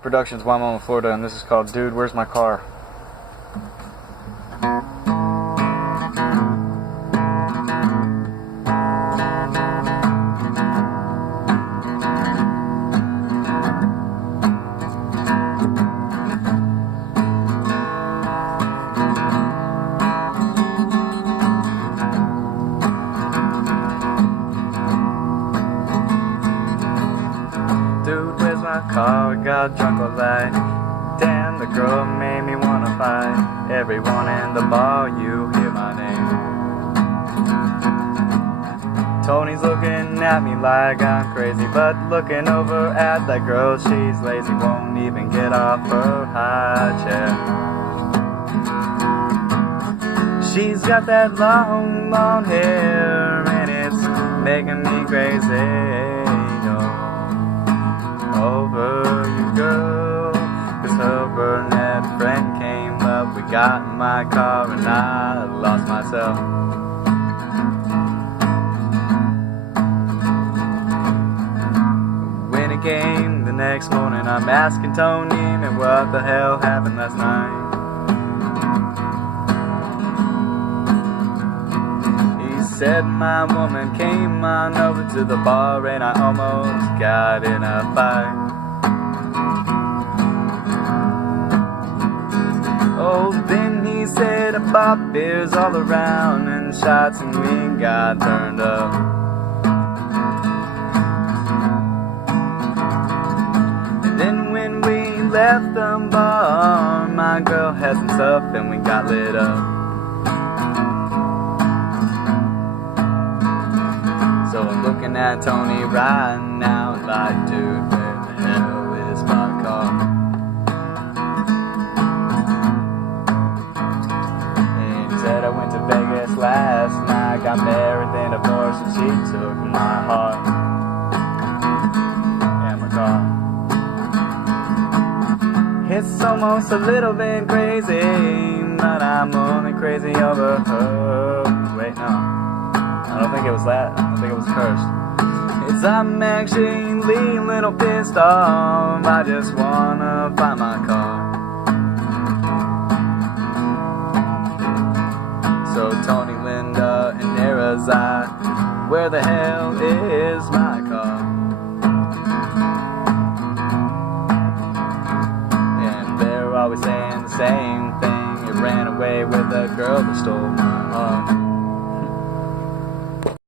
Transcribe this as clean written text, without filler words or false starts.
Productions, Wimauma, Florida, and this is called Dude, Where's My Car? Dude, where's my car? I got drunk all night. Damn, the girl made me wanna fight. Everyone in the bar, you hear my name. Tony's looking at me like I'm crazy, but looking over at that girl, she's lazy, won't even get off her high chair. She's got that long, long hair, and it's making me crazy. Over you, girl, 'cause her brunette friend came up. We got in my car and I lost myself. When it came the next morning, I'm asking Tony, man, what the hell happened last night? He said my woman came on over to the bar and I almost got in a fight. Oh, then he said I bought beers all around and shots and we got turned up. And then when we left the bar, my girl had some stuff and we got lit up. So I'm looking at Tony right now like, dude, where the hell is my car? And he said I went to Vegas last night, got married, then divorced, and she took my heart and my car. It's almost a little bit crazy, but I'm only crazy over her. Wait, no. I don't think it was that. I think it was cursed. It's I'm actually a little pissed off. I just wanna find my car. So Tony, Linda, and Arizai, where the hell is my car? And they're always saying the same thing. You ran away with a girl that stole my